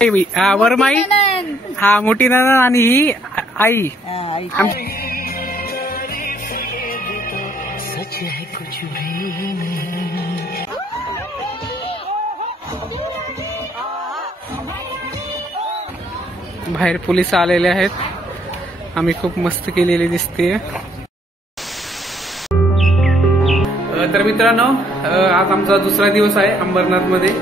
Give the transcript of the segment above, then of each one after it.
वरमाई हा मोठी नणंद आणि ही आई बाहेर पोलीस आलेले आहेत. आम्ही खूप मस्त केलेली दिसते. तर मित्रांनो, आज आमचा दुसरा दिवस आहे अंबरनाथ मध्ये.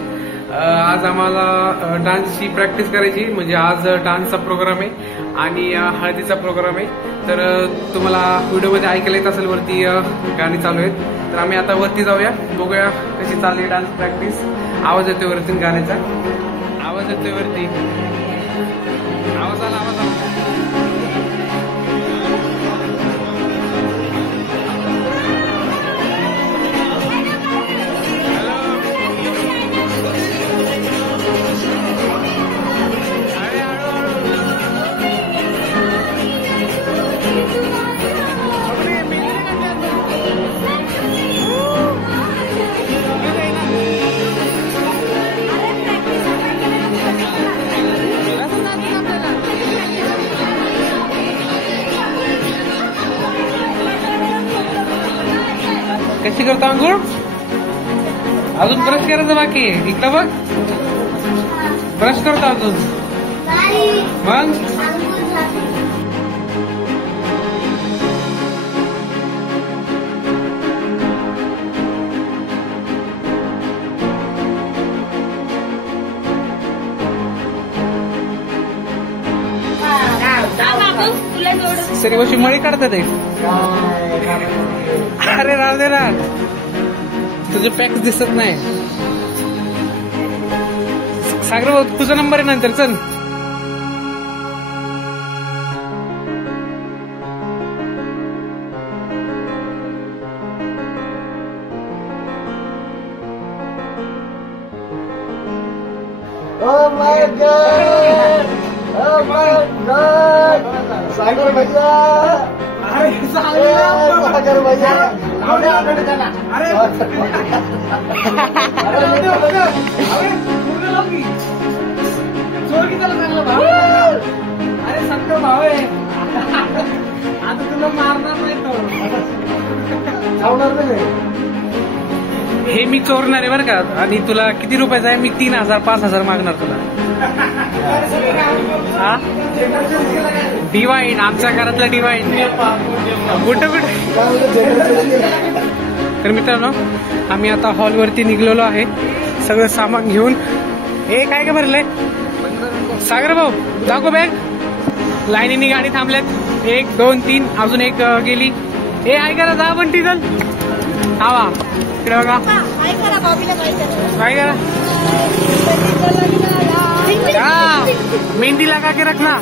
आज आम्हाला डान्सची प्रॅक्टिस करायची, म्हणजे आज डान्सचा प्रोग्राम आहे आणि हळदीचा प्रोग्राम आहे. तर तुम्हाला व्हिडिओमध्ये ऐकायला येत असेल, वरती गाणी चालू आहेत. तर आम्ही आता वरती जाऊया, बघूया कशी चालली डान्स प्रॅक्टिस. आवाज येतोय वरती गाण्याचा, आवाज येतोय वरती, आवाज आला. कशी करतो अंघोळ? अजून ब्रश करायचं बाकी आहे. इकडं बघ, ब्रश करतो अजून. मग सरीवरची मळी काढतात ते. अरे राहू दे ना, तुझे पॅक्स दिसत नाही. सागर भाऊ, तुझा नंबर आहे नंतर. चल सागर भैया, सागर भैया, अरे संत भाव आहे. आता तुला मारणार नाही तो. हे मी चोरणार आहे बरं का. आणि तुला किती रुपयाचा आहे? मी 3000 5000 मागणार तुला. हा, डिवाईन, आमच्या घरातला डिवाईन. कुठं कुठे. तर मित्रांनो, आम्ही आता हॉलवरती निघलेलो आहे सगळं सामान घेऊन. हे काय काय भरलंय? सागर भाऊ दाखव बॅग. लाईनीनी गाडी थांबल्यात. 1 2 3, अजून एक गेली. हे आहे करा, जा पण टिकल. आवा इकडे बघा, काय करा. मेहंदी लगा के रखना.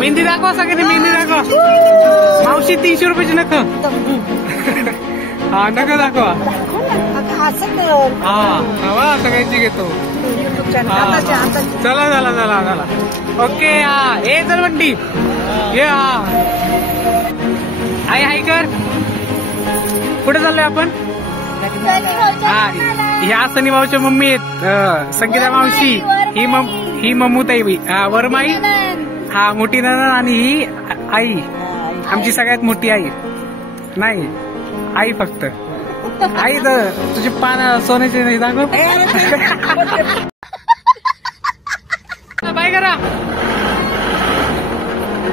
मेहंदी दाखवा सगळ्यांनी, मेहंदी दाखवा. मावशी 300 रुपयाची नख. हा, नख दाखवा. हा, सगळ्यांची घेतो. चला चला चला चला. ओके. हा, ए चल बंटी, ये. हा, हाय कर. कुठे चाललोय आपण? हा, ह्या सनी भाऊच्या मम्मी आहेत, संगीता मावशी. ही मम्मूताई वरमाई हा मोठी नणंद आणि ही आई, आमची सगळ्यात मोठी आई. नाही, आई फक्त. आई तर तुझी पान सोन्याची नाही. दाखव. बाय करा,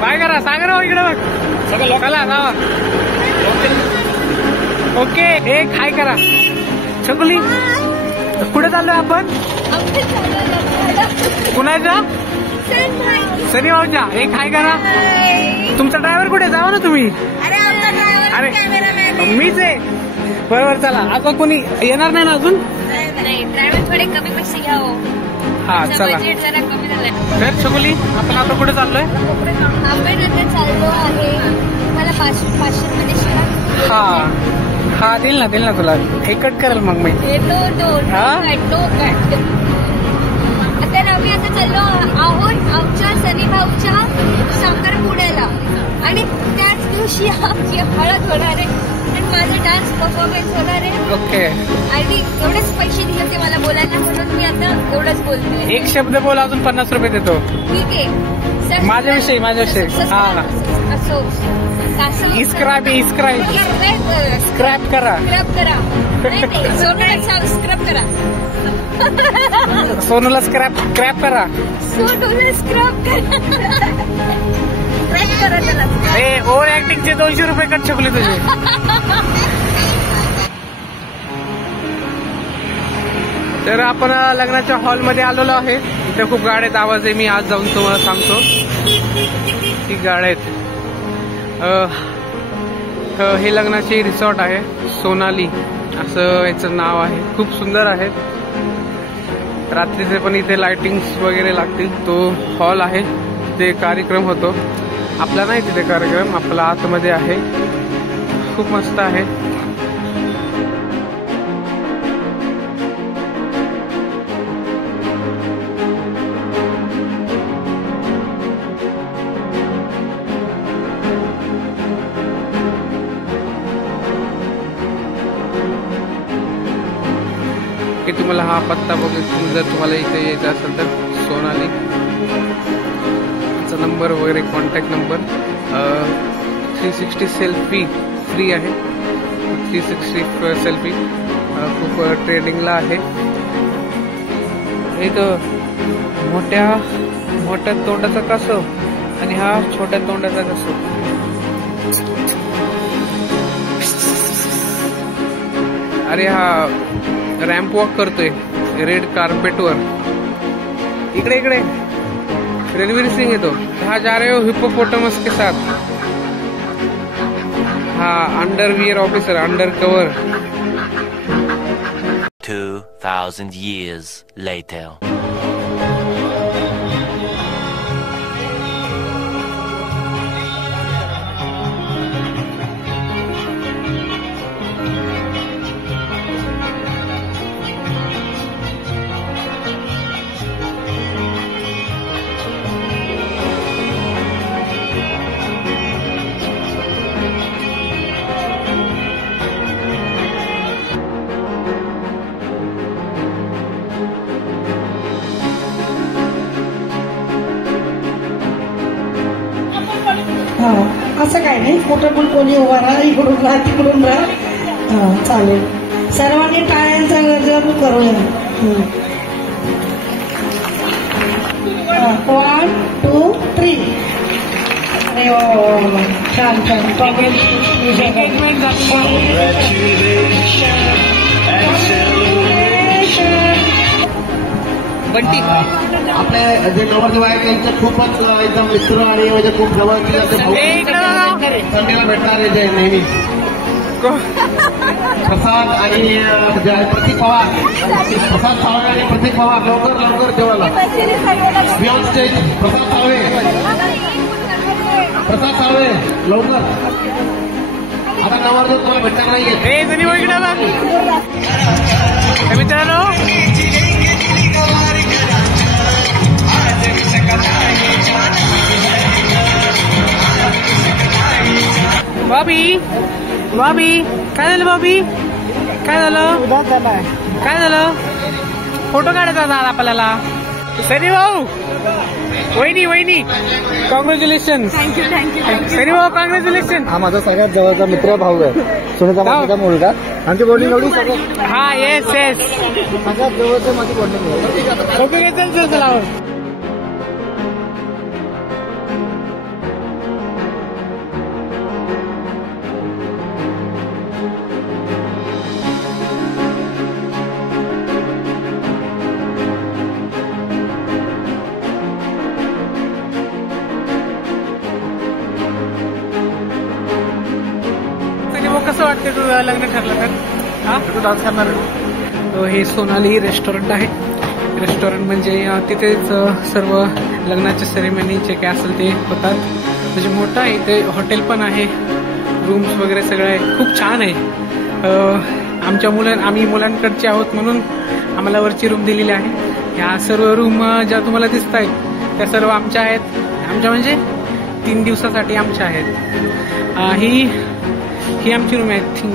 बाय करा. सागर हो इकडे बघ. चला जावा. ओके. एक हाय करा. छकुली, कुठे चाललोय आपण? कुणाच्या? सनी भाऊच्या. एक हाय करा. तुमचा ड्रायव्हर कुठे? जावा ना तुम्ही. अरे मीच आहे. बरोबर. चला, आता कोणी येणार नाही ना अजून? ड्रायव्हर थोडे कमी पैसे घ्या. हा चला. तर छकुली, आपण आता कुठे चाललोय? आपण चाललो आहे. मला 500 मध्ये शिरा. हा देईल ना तुला. हे कट करेल मग मी. तर आम्ही आता चाललो आहोत आमच्या सनी भाऊच्या साखरपुड्याला. आणि त्याच दिवशी आमची हळद होणार आहे. आणि माझे डान्स परफॉर्मन्स होणार आहे. ओके. आणि एवढेच पैसे दिले ते मला बोलायला, म्हणून मी आता एवढंच बोलते. एक शब्द बोल, अजून 50 रुपये देतो. ठीक आहे. माझ्याविषयी हा असो. इस्क्राईब स्क्रॅप करा. स्क्रॅप करा. सोनूला क्रॅप करा. सोनूला स्क्रॅप करा त्याला. ओव्हर ऍक्टिंगचे 200 रुपये कट चुकले तुझे. तर आपण लग्नाच्या हॉलमध्ये आलेलो आहे. इथे खूप गाड्यात आवाज आहे. मी आज जाऊन तुम्हाला सांगतो. ही गाड्या आहेत. हे लग्नाचे रिसॉर्ट आहे. सोनाली असं याचं नाव आहे. खूप सुंदर आहे. रात्रीचे पण इथे लाइटिंग्स वगैरे लागतील. तो हॉल आहे. तिथे कार्यक्रम होतो. आपला नाही तिथे कार्यक्रम, आपला आतमध्ये आहे. खूप मस्त आहे. की तुम्हाला हा पत्ता बघून जर तुम्हाला इथे यायचं असेल तर सोनाली चा नंबर वगैरे कॉन्टॅक्ट नंबर. 360 सेल्फी फ्री आहे. 360 सेल्फी खूप ट्रेंडिंगला आहे. एक मोठ्या तोंडाचा कसो आणि हा छोट्या तोंडाचा कसो. अरे हा रॅम्प वॉक करतोय रेड कार्पेटवर. इकडे रणवीर सिंह है तो. कहाँ जा रहे हो हिप्पोपोटामस के साथ. हाँ underwear officer under cover. 2000 years later. असं काय नाही. कुठं पण कोणी उभा राहा, इकडून राहा तिकडून राहा. चालेल. सर्वांनी टाळ्यांचा गजर करूया. 1 2 3. अरे छान. बंटी आपल्या जे नवरदेव आहेत त्यांच्या खूपच एकदम मित्र आणि म्हणजे खूप जवळची संडेला भेटणार आहे जे नेहमी प्रसाद आणि प्रतीक पवार. प्रसाद साळवे आणि प्रतीक पवार लवकर जेवायला. बियॉन्ड स्टेज प्रसाद साळवे लवकर. आता नवरदेव तुम्हाला भेटणार नाहीये. मित्रांनो बॉबी काय झालं. काय झालं. फोटो काढायचा होता आपल्याला. सनी भाऊ वहिनी कॉंग्रॅच्युलेशन. थँक्यू. सनी भाऊ कॉंग्रॅच्युलेशन. हा माझा सगळ्यात जवळचा मित्र भाऊ आहे. सुनीता माझा मुलगा. आमची बॉन्डिंग एवढी सगळं. हा येस सगळ्यात जवळचं माझी बॉन्डिंग आहे. ओके चला. कसं वाटतं तुझं लग्न ठरलं तर. तू डान्स करणार. हे सोनाली रेस्टॉरंट आहे. रेस्टॉरंट म्हणजे तिथेच सर्व लग्नाच्या सेरेमनी जे काय असेल ते होतात. म्हणजे मोठं आहे. इथे हॉटेल पण आहे. रूम्स वगैरे सगळं आहे. खूप छान आहे. आम्ही मुलांकडचे आहोत म्हणून आम्हाला वरची रूम दिलेली आहे. ह्या सर्व रूम ज्या तुम्हाला दिसत आहेत त्या सर्व आमच्या आहेत. आमच्या म्हणजे 3 दिवसासाठी आमच्या आहेत. ही ही आमची रूम आहे आय थिंक.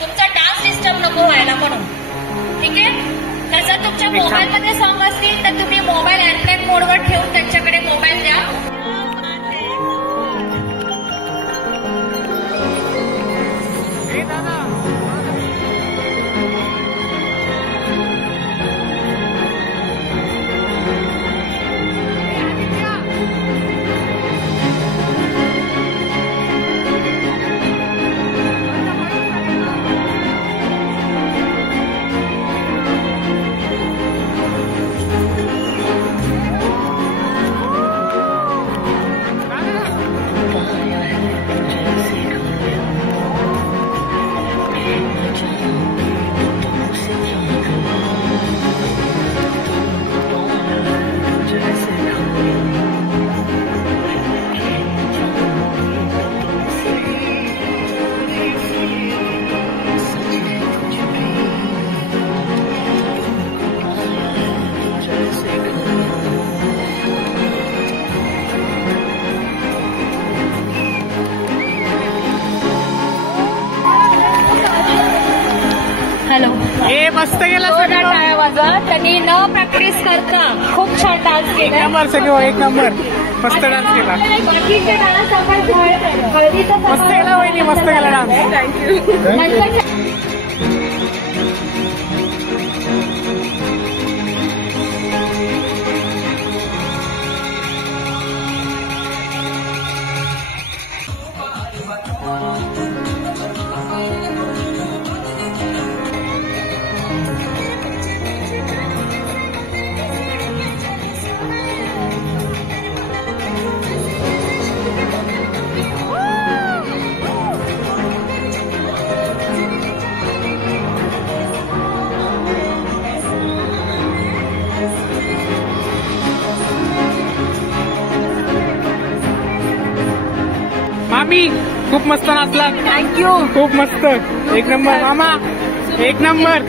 तुमचा डान्स डिस्टर्ब नको व्हायला म्हणून, ठीक आहे. तर जर तुमच्या मोबाईल मध्ये सॉन्ग असतील तर तुम्ही मोबाईल एअरप्लेन मोडवर ठेवून त्यांच्याकडे मोबाईल द्या. हॅलो, हे मस्त गेला सगळं. त्यांनी न प्रॅक्टिस करता खूप छान डान्स एक केला. नंबर सगळं, एक नंबर. मस्त डान्स केला, बाकीचे डान्स आपण हळदीचा मस्त केला वहिनी, मस्त केला डान्स. थँक्यू. मामी खूप मस्त नाचला, थँक्यू. खूप मस्त, एक नंबर. मामा एक नंबर.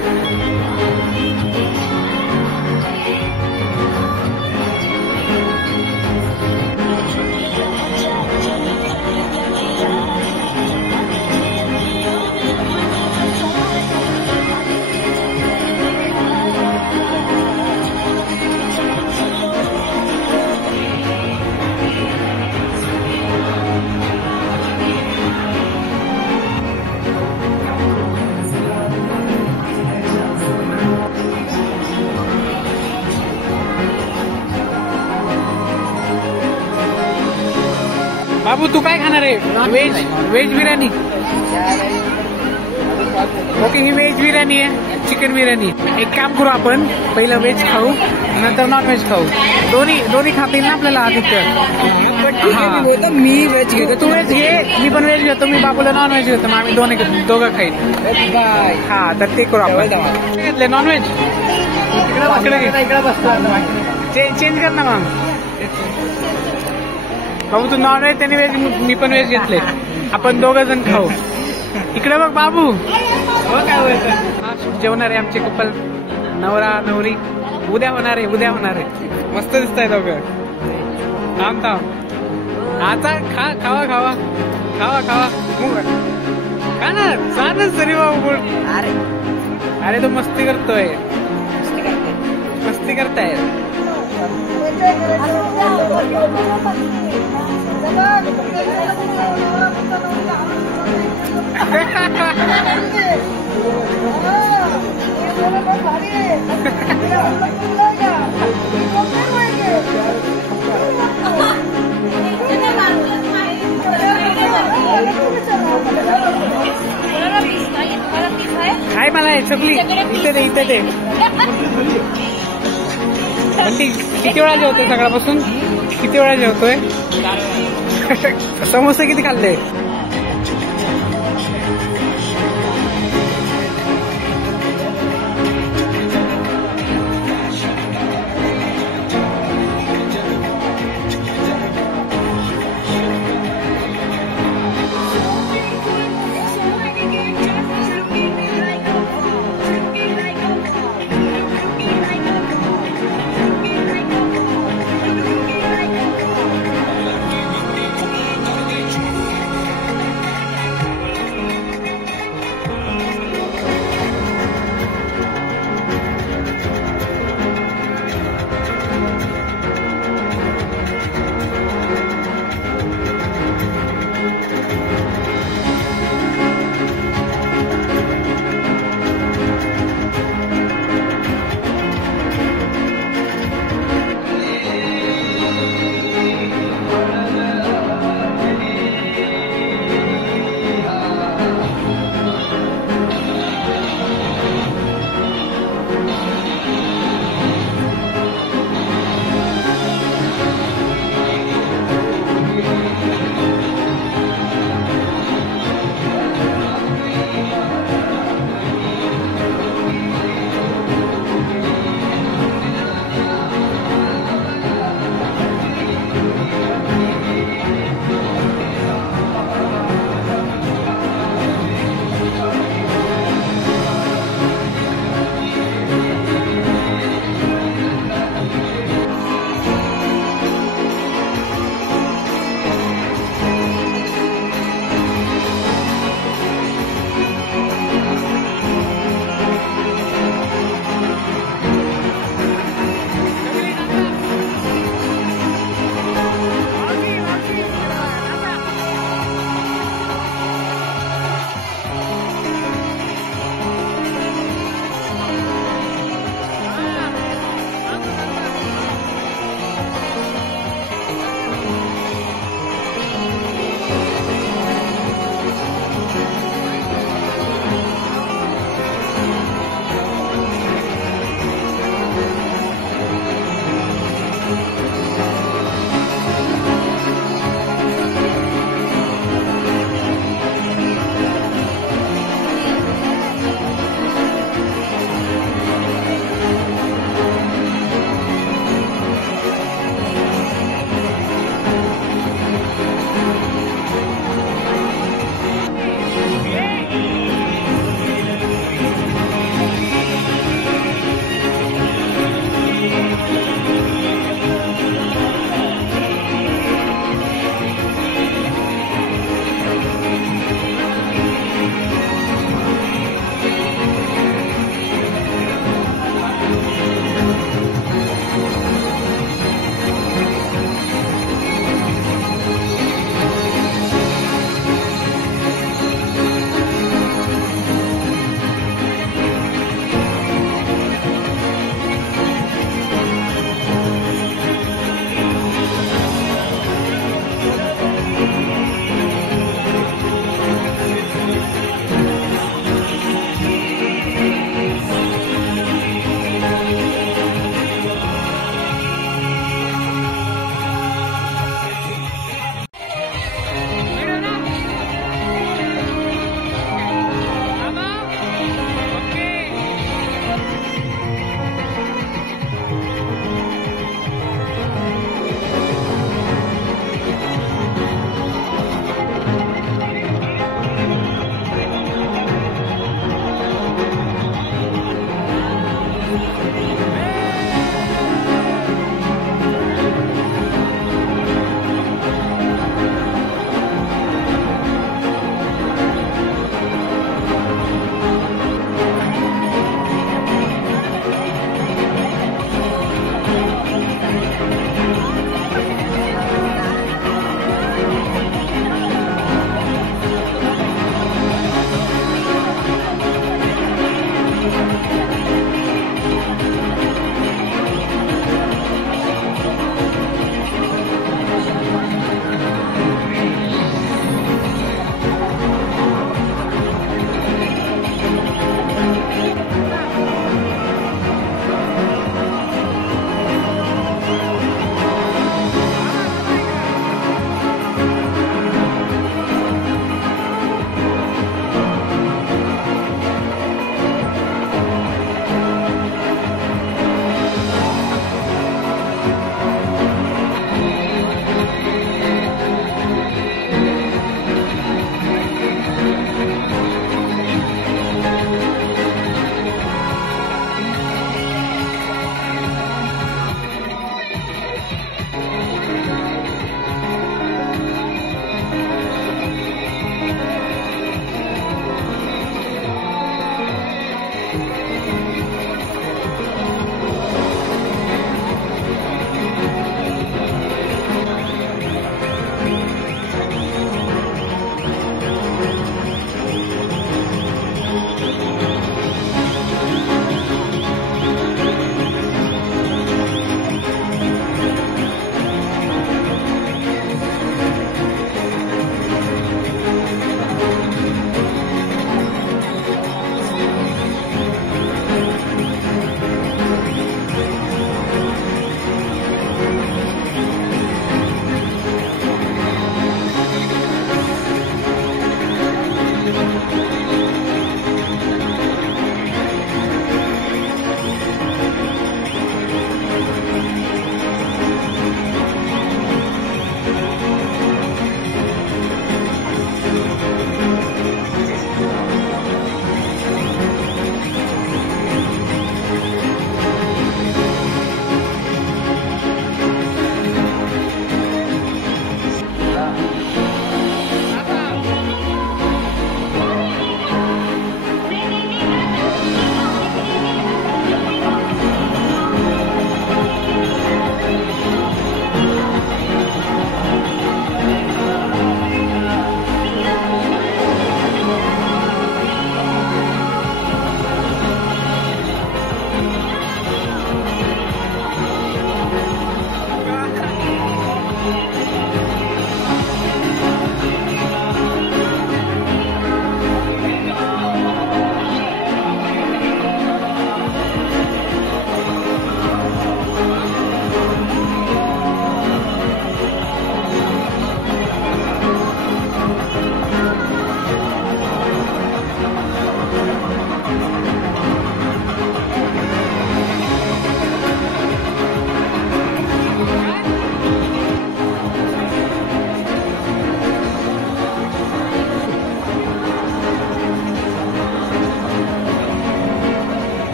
बाबू तू काय खाणार आहे? व्हेज बिर्याणी. ओके, ही व्हेज बिर्याणी आहे, चिकन बिर्याणी. एक काम करू, आपण पहिलं व्हेज खाऊ, नंतर नॉन व्हेज खाऊ. दोन्ही खातील ना आपल्याला आदित्य. मी वेज घेतो, तू व्हेज घे, मी पण व्हेज घेतो, मी बाबूला नॉन व्हेज घेतो. मग आम्ही दोघं खाईल. हा, तर ते करू आपण. घेतले नॉन व्हेज, चेंज कर ना मग. बाबू तू नॉन व्हेज, त्यांनी व्हेज, मी पण व्हेज घेतले. आपण दोघं जण खाऊ. इकडे बघ बाबू, जेवणार आहे आमचे कपल, नवरा नवरी. उद्या होणार आहे. मस्त दिसत आहे दोघं. थांब आता खावा का ना, चालच तरी बाबू. अरे तो मस्ती करतोय, मस्ती करताय. काय मला चपली इथे दे. पण ती किती वेळा जेवतोय सकाळपासून? किती वेळा जेवतोय? समोसे किती खाल्ले?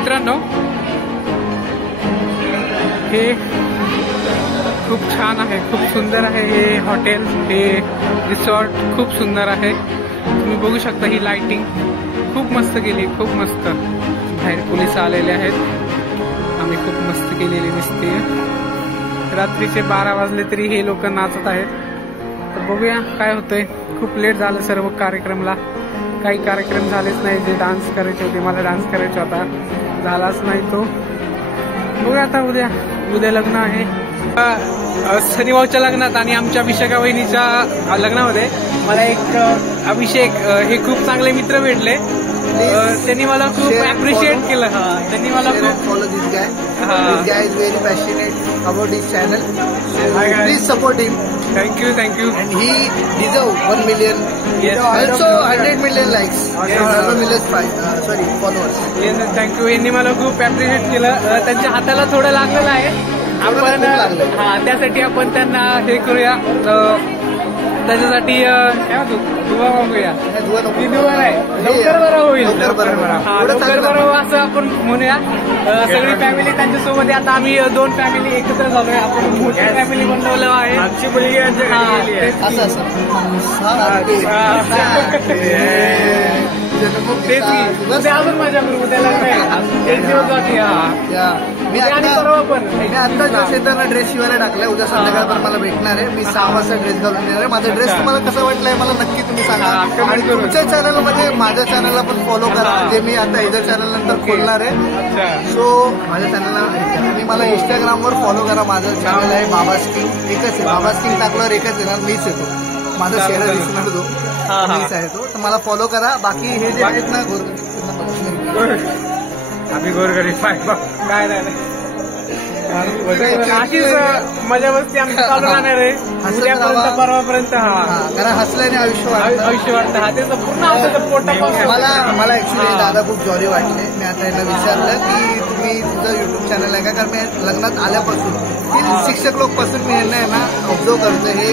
मित्रांनो, हे खूप छान आहे, खूप सुंदर आहे. हे हॉटेल, हे रिसॉर्ट खूप सुंदर आहे. तुम्ही बघू शकता ही लाइटिंग खूप मस्त केली, खूप मस्त. बाहेर पोलीस आलेले आहेत. आम्ही खूप मस्त केलेली दिसते. रात्रीचे 12 वाजले तरी हे लोक नाचत आहेत. तर बघूया काय होतंय. खूप लेट झालं सर्व कार्यक्रमला. काही कार्यक्रम झालेच नाही. जे डान्स करायचे होते, मला डान्स करायचा होता, झालाच नाही तो. बघूया आता उद्या लग्न आहे. सनीभाऊच्या लग्नात आणि आमच्या अभिषेका वहिनीच्या लग्नामध्ये मला एक अभिषेक हे खूप चांगले मित्र भेटले. त्यांनी मला खूप अप्रिशिएट केलं. त्यांनी मला खूप follow this guy. This guy is very passionate about his channel. Please support him. Thank you. And he deserve 1 million. Yes. Also 100 million likes. Yes. 100 million followers. Thank you. यांनी मला खूप अप्रिशिएट केलं. त्यांच्या हाताला थोडं लागलेलं आहे. आपण त्यासाठी आपण त्यांना हे करूया. त्याच्यासाठी काय म्हणतो, दुवा मागूया. ती दुवा नाही, लवकर बरं होईल. लवकर बरं असं आपण म्हणूया. सगळी फॅमिली त्यांच्यासोबत. आता आम्ही 2 फॅमिली एकत्र झालोय. आपण मोठी फॅमिली बनवलं आहे. आमची मुलगी तेच की उद्या अजून माझ्या उद्या लग्न आहे. मी आता जस्ट येताना ड्रेस शिवायला टाकलाय. उद्या संध्याकाळपर्यंत मला भेटणार आहे. मी 6 वाजता ड्रेस घालून येणार आहे. माझा ड्रेस तुम्हाला कसा वाटलाय मला नक्की तुम्ही सांगा. आणि तुमच्या चॅनलमध्ये माझ्या चॅनलला पण फॉलो करा. जे मी आता ह्याच्या चॅनल नंतर खोलणार आहे. सो माझ्या चॅनलला तुम्ही मला इंस्टाग्रामवर फॉलो करा. माझं चॅनल आहे बाबास किंग. एकच आहे, बाबास किंग टाकल्यावर एकच येणार, मीच येतो. माझा चेहरा दिसणार तो मीच आहे तो. तर मला फॉलो करा. बाकी हे जे आहेत ना आम्ही गोरगरीब काय नाही. अशीच मजा मस्ती आमची चालू राहणार आहे उद्यापर्यंत, परवापर्यंत. कारण हसल्याने आयुष्य वाटतं. हा त्याचं पूर्ण पोटा. मला ऍक्च्युली दादा खूप जॉली वाटले. मी आता यांना विचारलं की तुम्ही तुझं युट्यूब चॅनल आहे का. कारण मी लग्नात आल्यापासून शिक्षक लोकपासून मी यांना ऑब्झर्व करतो. हे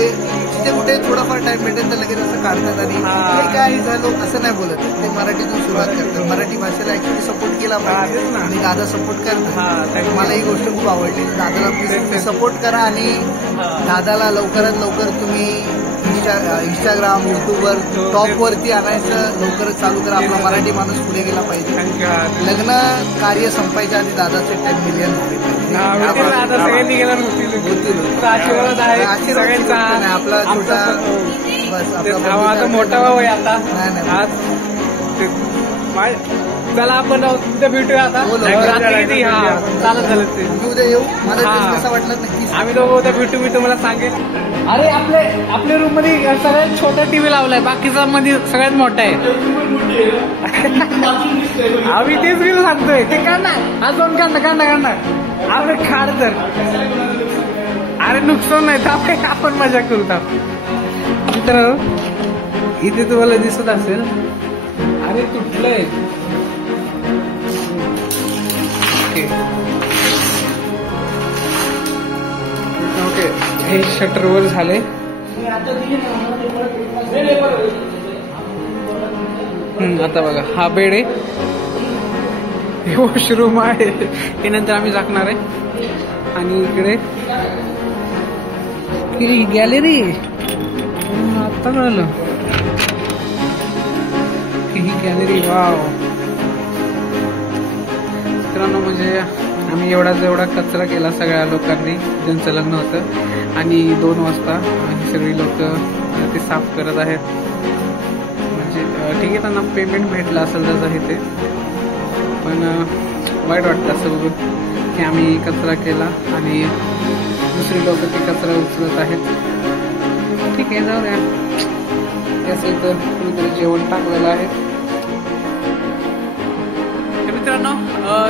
तिथे कुठे थोडाफार टाइम भेटेल तर लगेच असं काढतात आणि काय झालं असं नाही बोलत. ते मराठीतून सुरुवात करतात. मराठी भाषेला ऍक्च्युली सपोर्ट केला पाहिजे आणि दादा सपोर्ट करतात. मला ही गोष्ट खूप आवडली. दादाला प्लीज सपोर्ट करा आणि दादाला लवकरात लवकर तुम्ही इंस्टाग्राम, युट्यूबवर टॉपवरती आणायचं लवकरच चालू करा. आपला मराठी माणूस पुढे गेला पाहिजे. लग्न कार्य संपायच्या आधी दादाचे 10 मिलियन होते पाहिजे. सगळ्यांनी गेला आशीर्वाद आहे सगळ्यांचा. आपला छोटा बस आता मोठा भाऊ आहे. आता आज चला आपण उद्या भेटूया. आता चालत झालं ते उद्या येऊ. मला कसं वाटलं नक्की आम्ही दोघं उद्या भेटू. मी तुम्हाला सांगेन. अरे आपल्या रूम मध्ये सगळ्यात छोटा टीव्ही लावलाय, बाकीचा मध्ये सगळ्यात मोठा आहे. आम्ही तेच मी सांगतोय. ते काढणार अजून काढणार आपलं खाड तर. अरे नुकसान नाही तर आपण मजा करू. मित्रांनो इथे तुम्हाला दिसत असेल. अरे तुटलंय. ओके हे शटर वर झाले. आता बघा हा बेड आहे, हे वॉशरूम आहे. हे नंतर आम्ही झाकणार आहे. आणि इकडे ही गॅलरी. आता कळलं की ही गॅलरी. वाव. मित्रांनो म्हणजे आम्ही एवढा कचरा केला सगळ्या लोकांनी ज्यांचं लग्न होतं. आणि 2 वाजता ही सगळी लोक ते साफ करत आहेत. म्हणजे ठीक आहे त्यांना पेमेंट भेटलं असेल जसं हे ते, पण वाईट वाटतं असं बघून की आम्ही कचरा केला आणि दुसरी लोक ते कचरा उचलत आहेत. ठीक आहे जाऊ द्या. असेल तर कुणीतरी जेवण टाकलेलं आहे. मित्रांनो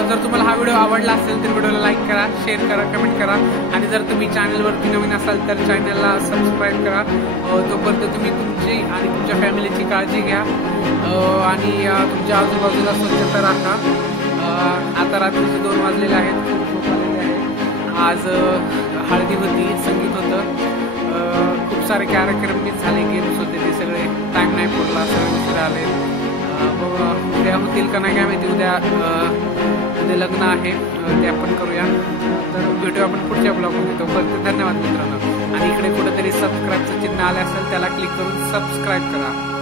जर तुम्हाला हा व्हिडिओ आवडला असेल तर व्हिडिओला लाईक करा, शेअर करा, कमेंट करा. आणि जर तुम्ही चॅनलवरती नवीन असाल तर चॅनलला सबस्क्राईब करा. तोपर्यंत तुम्ही तुमची आणि तुमच्या फॅमिलीची काळजी घ्या आणि तुमच्या आजूबाजूला स्वच्छता राखा. आता रात्रीचे 2 वाजलेले आहेत. खूप आलेले आहे. आज हळदी होती, संगीत होतं, खूप सारे कार्यक्रम मिस झाले, गेम्स होते, ते सगळे टाइम नाही पडला, सगळे दुसरे आले. उद्या होतील का नाही काय माहिती. उद्या लग्न आहे, ते आपण करूया. तर भेटूया आपण पुढच्या ब्लॉगमध्ये. तोपर्यंत धन्यवाद मित्रांनो. आणि इकडे कुठेतरी सबस्क्राईबचं चिन्ह आलं असेल त्याला क्लिक करून सबस्क्राईब करा.